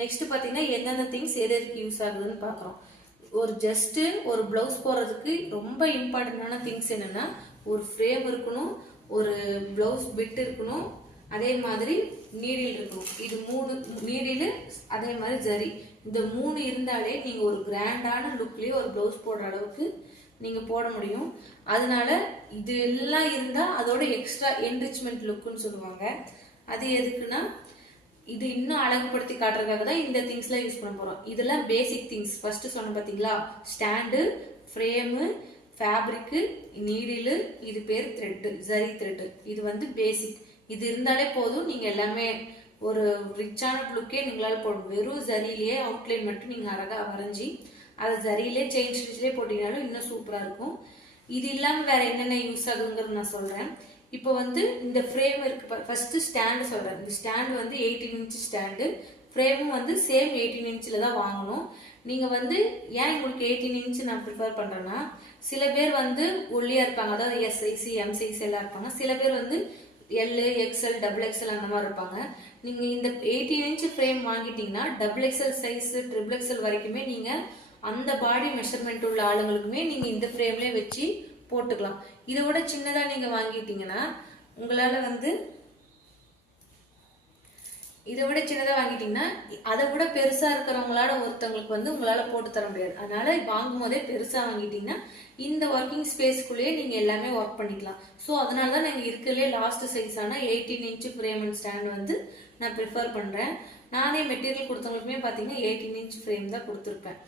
Next பார்த்தீங்கன்னா எந்தெந்த things எது எதுக்கு யூஸ் ஆகுதுன்னு பார்க்குறோம். ஒரு ஜஸ்ட்டு ஒரு ப்ளவுஸ் போடுறதுக்கு ரொம்ப இம்பார்ட்டண்டான திங்ஸ் என்னென்னா, ஒரு ஃப்ரேம் இருக்கணும், ஒரு ப்ளவுஸ் பிட் இருக்கணும், அதே மாதிரி நீடில் இருக்கணும். இது 3 நீடில், அதே மாதிரி ஜரி, இந்த 3 இருந்தாலே நீங்கள் ஒரு கிராண்டான லுக்லேயே ஒரு ப்ளவுஸ் போடுற அளவுக்கு நீங்கள் போட முடியும். அதனால இது எல்லாம் இருந்தால் அதோட எக்ஸ்ட்ரா என்ரிச்மெண்ட் லுக்குன்னு சொல்லுவாங்க. அது எதுக்குன்னா, இது இன்னும் அழகுபடுத்தி காட்டுறதுக்காக தான் இந்த திங்ஸ்லாம் யூஸ் பண்ண போகிறோம். இதெல்லாம் பேசிக் திங்ஸ். ஃபர்ஸ்ட் சொன்ன பார்த்தீங்களா, ஸ்டாண்டு, ஃப்ரேமு, ஃபேப்ரிக்கு, நீடிலு, இது பேர் த்ரெட்டு, ஜரி த்ரெட்டு. இது வந்து பேசிக். இது இருந்தாலே போதும், நீங்கள் எல்லாமே ஒரு ரிச்சான லுக்கே நீங்களால் போடணும். வெறும் ஜரியிலேயே அவுட்லைன் மட்டும் நீங்கள் அழகாக வரைஞ்சி அதை ஜரியிலே செயின் ஸ்டிச்லேயே போட்டிங்கனாலும் இன்னும் சூப்பராக இருக்கும். இது இல்லாமல் வேற என்னென்ன யூஸ் ஆகுங்கிறது நான் சொல்கிறேன். இப்போ வந்து இந்த ஃப்ரேம் இருக்கு. ஃபர்ஸ்ட்டு ஸ்டாண்டு சொல்கிறேன். இந்த ஸ்டாண்டு வந்து 18 இன்ச் ஸ்டாண்டு, ஃப்ரேமும் வந்து சேம் 18 இன்ச்சில் தான் வாங்கணும். நீங்கள் வந்து ஏன் உங்களுக்கு 18 இன்ச் நான் ப்ரிஃபர் பண்ணுறேன்னா, சில பேர் வந்து ஒல்லியாக இருப்பாங்க, அதாவது எஸ் சைஸ் எம் சைஸ் எல்லாம் இருப்பாங்க. சில பேர் வந்து எல், எக்ஸ்எல், டபுள் எக்ஸ்எல் அந்த மாதிரி இருப்பாங்க. நீங்கள் இந்த 18 இன்ச் ஃப்ரேம் வாங்கிட்டீங்கன்னா double X L size, triple X L வரைக்குமே நீங்கள் அந்த பாடி மெஷர்மெண்ட் உள்ள ஆளுங்களுக்குமே நீங்கள் இந்த ஃப்ரேம்லேயே வச்சு போட்டுக்கலாம். இதை விட சின்னதாக நீங்கள் வாங்கிட்டீங்கன்னா உங்களால் வந்து இதை விட சின்னதாக வாங்கிட்டீங்கன்னா அதை விட பெருசாக இருக்கிறவங்களால ஒருத்தவங்களுக்கு வந்து உங்களால் போட்டு தர முடியாது. அதனால வாங்கும் போதே பெருசாக வாங்கிட்டீங்கன்னா இந்த ஒர்க்கிங் ஸ்பேஸ்க்குள்ளேயே நீங்கள் எல்லாமே ஒர்க் பண்ணிக்கலாம். ஸோ அதனால தான் நாங்கள் இருக்கிறதுலே லாஸ்ட் சைஸான 18 இன்ச் ஃப்ரேம் அண்ட் ஸ்டாண்ட் வந்து நான் ப்ரிஃபர் பண்ணுறேன். நானே மெட்டீரியல் கொடுத்தவங்களுக்குமே பார்த்தீங்கன்னா 18 இன்ச் ஃப்ரேம் தான் கொடுத்துருப்பேன்.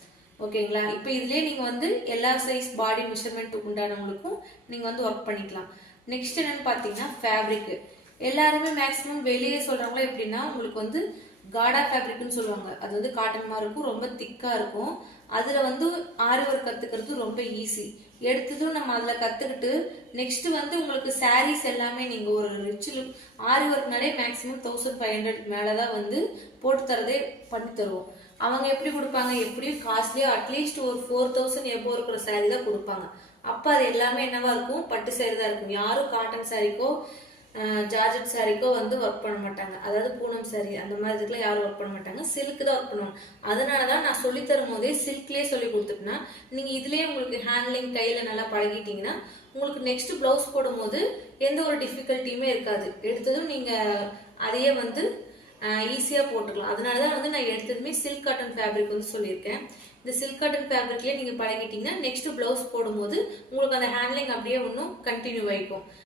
ஓகேங்களா? இப்போ இதுலேயே நீங்கள் வந்து எல்லா சைஸ் பாடி மெஷர்மெண்ட் உண்டானவங்களுக்கும் நீங்கள் வந்து ஒர்க் பண்ணிக்கலாம். நெக்ஸ்ட் என்னன்னு பார்த்தீங்கன்னா ஃபேப்ரிக்கு. எல்லாருமே மேக்ஸிமம் வெளியே சொல்கிறவங்களே எப்படின்னா, உங்களுக்கு வந்து காடா ஃபேப்ரிக்னு சொல்லுவாங்க. அது வந்து காட்டன் மாதிரி இருக்கும், ரொம்ப திக்காக இருக்கும். அதில் வந்து ஆரி ஒர்க் கற்றுக்கிறது ரொம்ப ஈஸி. எடுத்ததும் நம்ம அதில் கற்றுக்கிட்டு நெக்ஸ்ட் வந்து உங்களுக்கு சாரீஸ் எல்லாமே நீங்கள் ஒரு ரிச் லுக், ஆரி ஒர்க்னாலே மேக்ஸிமம் 1500 மேலே தான் வந்து போட்டு தரதே பண்ணி தருவோம். அவங்க எப்படி கொடுப்பாங்க, எப்படியும் காஸ்ட்லியோ அட்லீஸ்ட் ஒரு 4000 எபோ இருக்கிற சாரீ தான் கொடுப்பாங்க. அப்போ அது எல்லாமே என்னவா இருக்கும், பட்டு சாரீ தான் இருக்கும். யாரும் காட்டன் சாரீக்கோ ஜார்ஜெட் சாரீக்கோ வந்து ஒர்க் பண்ண மாட்டாங்க. அதாவது பூனம் சாரீ அந்த மாதிரி இதுக்குலாம் யாரும் ஒர்க் பண்ண மாட்டாங்க, சில்க் தான் ஒர்க் பண்ணுவாங்க. அதனால தான் நான் சொல்லி தரும் போதே சில்க்லேயே சொல்லி கொடுத்துட்டேன்னா, நீங்கள் இதுலேயே உங்களுக்கு ஹேண்ட்லிங் கையில் நல்லா பழகிட்டீங்கன்னா உங்களுக்கு நெக்ஸ்ட் ப்ளவுஸ் போடும்போது எந்த ஒரு டிஃபிகல்ட்டியுமே இருக்காது. எடுத்ததும் நீங்கள் அதையே வந்து ஈஸியாக போட்டுக்கலாம். அதனால தான் வந்து நான் எடுத்ததுமே சில்க் காட்டன் ஃபேப்ரிக் வந்து சொல்லியிருக்கேன். இந்த சில்க் காட்டன் ஃபேப்ரிக்லேயே நீங்கள் பழகிட்டீங்கன்னா நெக்ஸ்ட் ப்ளவுஸ் போடும்போது உங்களுக்கு அந்த ஹேண்ட்லிங் அப்படியே இன்னும் கண்டினியூ ஆகிக்கும்.